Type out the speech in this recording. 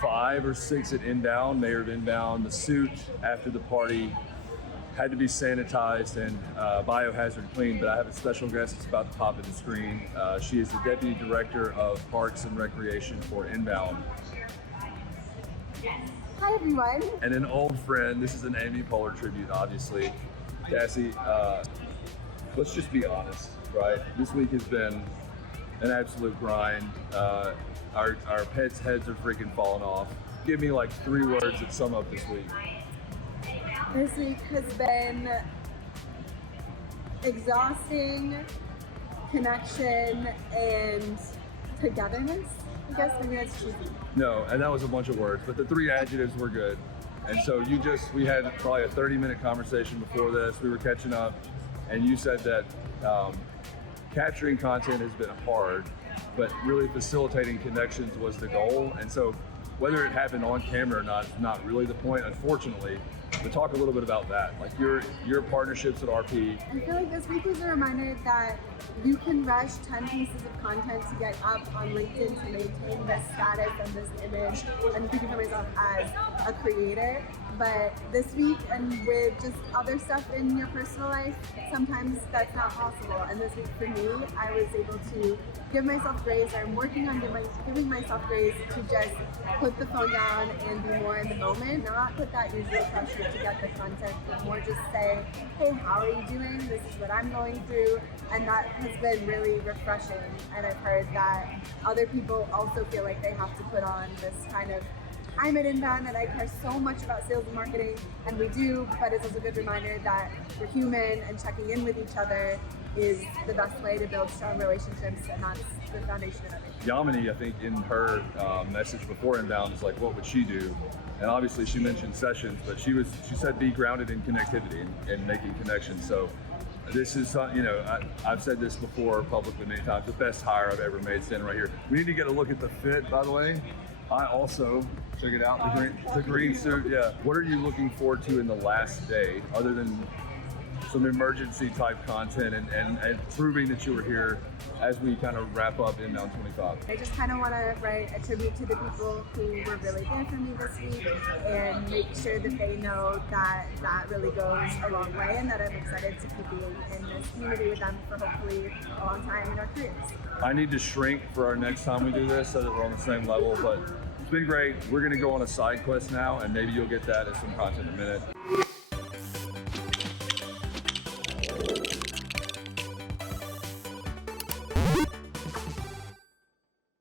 5 or 6 at Inbound, Mayor of Inbound. The suit after the party had to be sanitized and biohazard cleaned, but I have a special guest that's about to pop in the screen. She is the Deputy Director of Parks and Recreation for Inbound. Hi everyone. And an old friend. This is an Amy Poehler tribute, obviously. Cassie, let's just be honest, right? This week has been an absolute grind. Our pets' heads are freaking falling off. Give me like 3 words that sum up this week. This week has been exhausting, connection, and togetherness. I guess maybe that's cheesy. No, and that was a bunch of words, but the 3 adjectives were good. And so we had probably a 30-minute conversation before this. We were catching up, and you said that capturing content has been hard, but really facilitating connections was the goal. And so whether it happened on camera or not is not really the point, unfortunately. But talk a little bit about that, like your partnerships at RP. I feel like this week was a reminder that you can rush 10 pieces of content to get up on LinkedIn to maintain this status and this image. I'm speaking for myself as a creator. But this week, and with just other stuff in your personal life, sometimes that's not possible. And this week for me, I was able to give myself grace. I'm working on giving myself grace to just put the phone down and be more in the moment, not put that usual pressure to get the content, but more just say, hey, how are you doing? This is what I'm going through. And that has been really refreshing. And I've heard that other people also feel like they have to put on this kind of I'm at Inbound and I care so much about sales and marketing, and we do, but it's also a good reminder that we're human and checking in with each other is the best way to build strong relationships, and that's the foundation of everything. Yamini, I think in her message before Inbound is like, what would she do? And obviously she mentioned sessions, but she said be grounded in connectivity and making connections. So this is, I've said this before publicly many times, the best hire I've ever made standing right here. We need to get a look at the fit, by the way. I also, check it out, the green suit, yeah. What are you looking forward to in the last day, other than some emergency type content and proving that you were here as we kind of wrap up Inbound 25? I just kind of want to write a tribute to the people who were really there for me this week and make sure that they know that that really goes a long way, and that I'm excited to keep being in this community with them for hopefully a long time in our careers. I need to shrink for our next time we do this so that we're on the same level, but it's been great. We're going to go on a side quest now, and maybe you'll get that as some content in a minute.